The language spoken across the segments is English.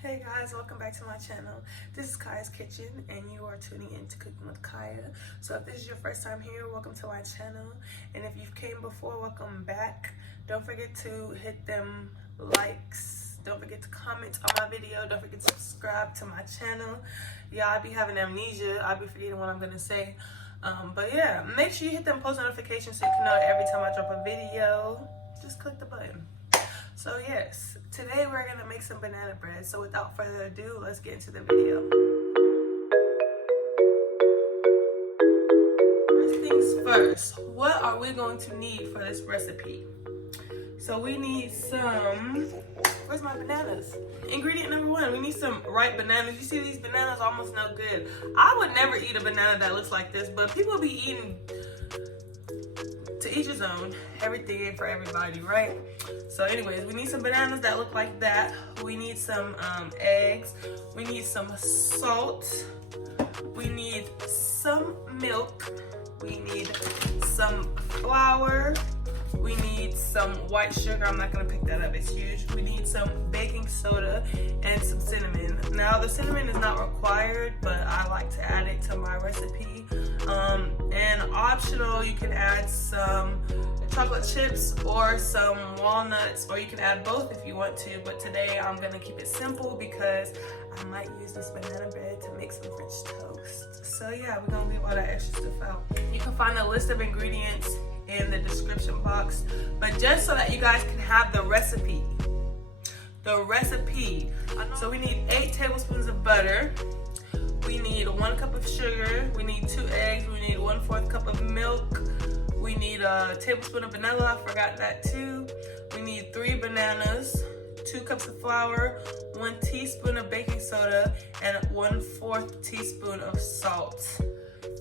Hey guys, welcome back to my channel. This is Kiah's Kitchen and you are tuning in to Cooking with Ciah. So if this is your first time here, welcome to my channel. And if you've came before, welcome back. Don't forget to hit them likes. Don't forget to comment on my video. Don't forget to subscribe to my channel. Yeah, I be having amnesia. I be forgetting what I'm gonna say. But yeah, make sure you hit them post notifications so you can know every time I drop a video. Just click the button. So yes, today we're gonna make some banana bread. So without further ado, let's get into the video. First things first, what are we going to need for this recipe? So we need some, where's my bananas? Ingredient number one, we need some ripe bananas. You see these bananas almost no good. I would never eat a banana that looks like this, but people be eating, to each his own. Everything ain't for everybody, right? So anyways, we need some bananas that look like that. We need some eggs. We need some salt. We need some milk. We need some flour. We need some white sugar. I'm not gonna pick that up, it's huge. We need some baking soda and some cinnamon. Now the cinnamon is not required, but I like to add it to my recipe. And optional, you can add some chocolate chips or some walnuts, or you can add both if you want to, but today I'm gonna keep it simple because I might use this banana bread to make some French toast. So yeah, we're gonna leave all that extra stuff out. You can find a list of ingredients in the description box, but just so that you guys can have the recipe. So we need 8 tablespoons of butter. We need 1 cup of sugar. We need 2 eggs. We need 1/4 cup of milk. We need a tablespoon of vanilla. I forgot that too. We need 3 bananas, 2 cups of flour, 1 teaspoon of baking soda, and 1/4 teaspoon of salt.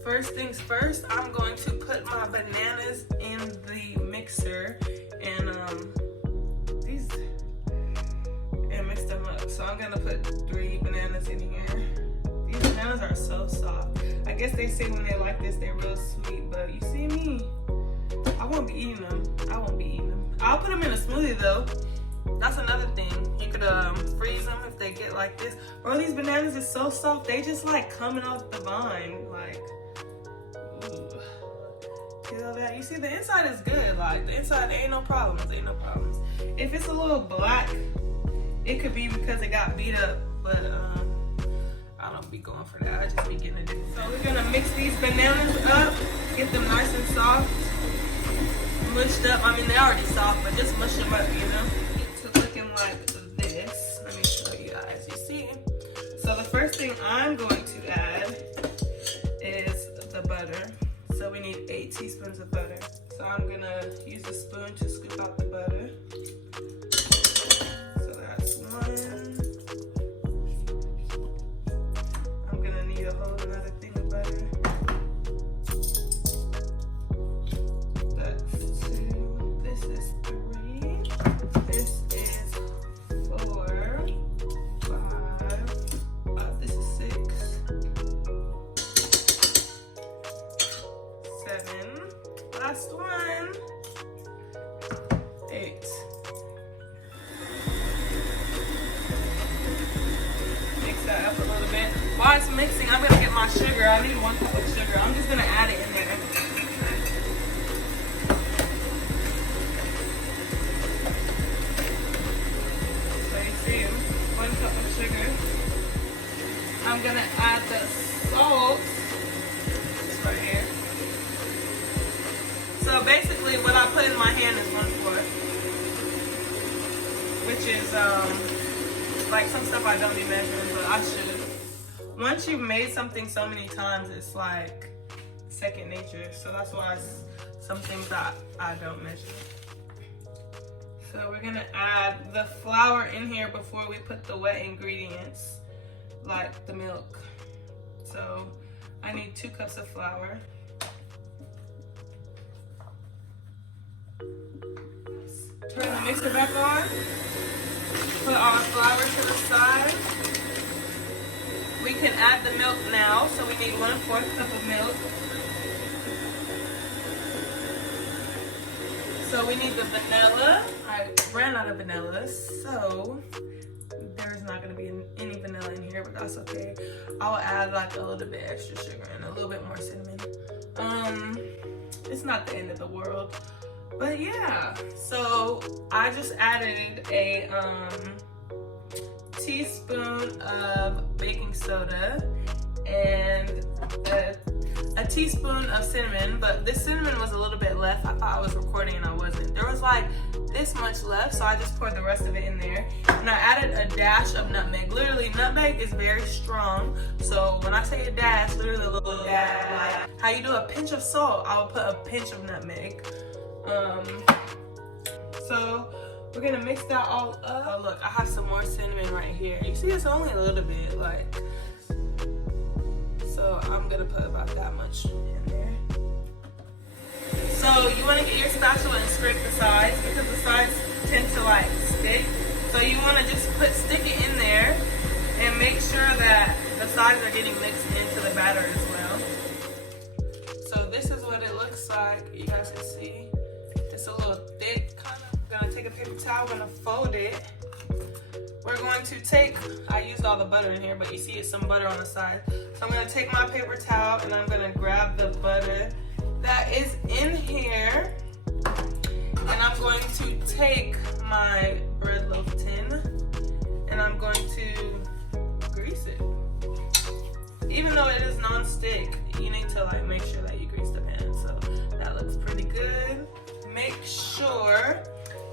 First things first, I'm going to put my bananas in the mixer and mix them up. So I'm gonna put 3 bananas in here. These bananas are so soft. I guess they say when they're like this, they're real sweet, but you see me, I won't be eating them. I'll put them in a smoothie though. That's another thing. You could freeze them if they get like this. Bro, these bananas is so soft. They just like coming off the vine. Like, ooh. Feel that? You see, the inside is good. Like, the inside, ain't no problems. If it's a little black, it could be because it got beat up, but I don't be going for that. I just be getting it. So we're gonna mix these bananas up, get them nice and soft, mushed up. I mean, they're already soft, but just mush them up, you know? It's looking like this. Let me show you guys. You see? So the first thing I'm going to add is the butter. So we need 8 teaspoons of butter. So I'm gonna use a spoon to scoop out the butter. So that's 1. I'm gonna need a whole another thing of butter. That's 2. This is 3. This is 4, 5. This is 6. 7. Last one. 8. Mix that up a little bit. While it's mixing, I'm gonna get my sugar. I need 1 cup of sugar. I'm just gonna add it in there. So you see, 1 cup of sugar. I'm gonna add the salt. It's right here. So basically what I put in my hand is 1/4, which is like some stuff I don't be measuring, but I should. Once you've made something so many times, it's like second nature. So that's why some things that I don't measure. So we're gonna add the flour in here before we put the wet ingredients, like the milk. So I need 2 cups of flour. Turn the mixer back on. Put our flour to the side. We can add the milk now. So we need 1/4 cup of milk. So we need the vanilla. I ran out of vanilla, so there's my not gonna be any vanilla in here, but that's okay. I'll add like a little bit extra sugar and a little bit more cinnamon. It's not the end of the world, but yeah. So I just added a teaspoon of baking soda and a teaspoon of cinnamon, but this cinnamon was a little bit left. I thought I was recording and I wasn't. There was like this much left, so I just poured the rest of it in there. And I added a dash of nutmeg. Literally, nutmeg is very strong, so when I say a dash, literally a little dash, like how you do a pinch of salt, I would put a pinch of nutmeg. So we're gonna mix that all up. Oh look, I have some more cinnamon right here. You see, it's only a little bit, like, so I'm gonna put about that much in there. So you wanna get your spatula and scrape the sides because the sides tend to like stick. So you wanna just stick it in there and make sure that the sides are getting mixed into the batter as well. So this is what it looks like. You guys can see it's a little thick kind of. I'm gonna take a paper towel, I'm gonna fold it. We're going to take, I used all the butter in here, but you see it's some butter on the side. So I'm gonna take my paper towel and I'm gonna grab the butter that is in here. And I'm going to take my bread loaf tin and I'm going to grease it. Even though it is non-stick, you need to like make sure that you grease the pan. So that looks pretty good. Make sure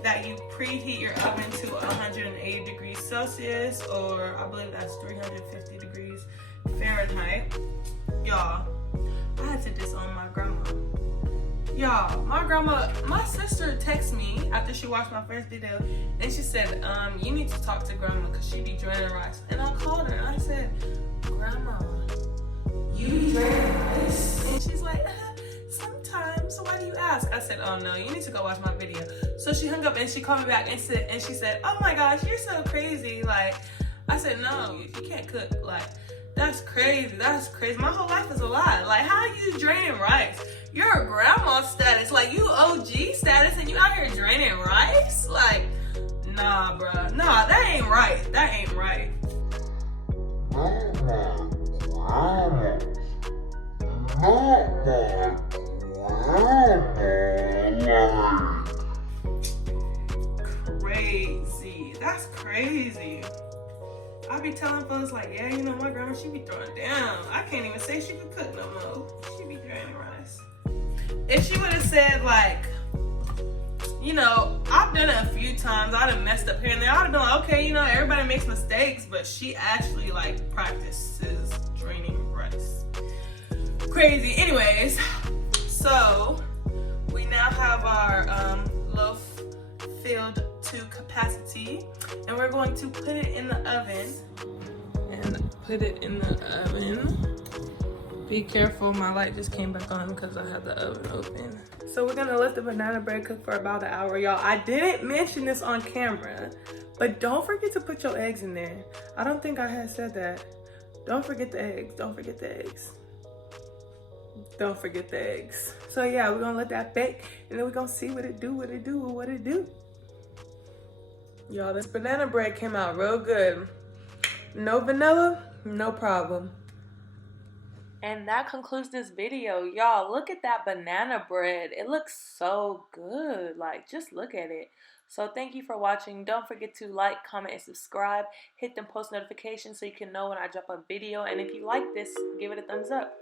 that you preheat your oven to 180 degrees Celsius, or I believe that's 350 degrees Fahrenheit. Y'all, I had to disown my grandma. Y'all, my sister texted me after she watched my first video, and she said, you need to talk to grandma because she be draining rice. And I called her and I said, Grandma, you drain rice? And she's like, sometimes, so why do you ask? I said, oh no, you need to go watch my video. So she hung up and she called me back and she said, oh my gosh, you're so crazy. Like, I said, no, you can't cook. Like, that's crazy. That's crazy. My whole life is a lie. Like, how are you draining rice? You're a grandma status. Like, you OG status and you out here draining rice? Like, nah, bruh. Nah, that ain't right. That ain't right. Crazy. That's crazy. I be telling folks like, yeah, you know, my grandma, she be throwing down. I can't even say she could cook no more. She be draining rice. If she would have said like, you know, I've done it a few times. I'd have messed up here and there. I'd have been like, okay, you know, everybody makes mistakes, but she actually like practices draining rice. Crazy. Anyways, so we now have our loaf filled to capacity, and we're going to put it in the oven. Be careful, my light just came back on because I had the oven open. So we're gonna let the banana bread cook for about an hour, y'all. I didn't mention this on camera, but don't forget to put your eggs in there. I don't think I had said that. Don't forget the eggs. Don't forget the eggs. Don't forget the eggs. So yeah, we're gonna let that bake, and then we're gonna see what it do. Y'all, this banana bread came out real good. No vanilla, no problem. And that concludes this video. Y'all, look at that banana bread. It looks so good. Like, just look at it. So thank you for watching. Don't forget to like, comment, and subscribe. Hit them post notifications so you can know when I drop a video. And if you like this, give it a thumbs up.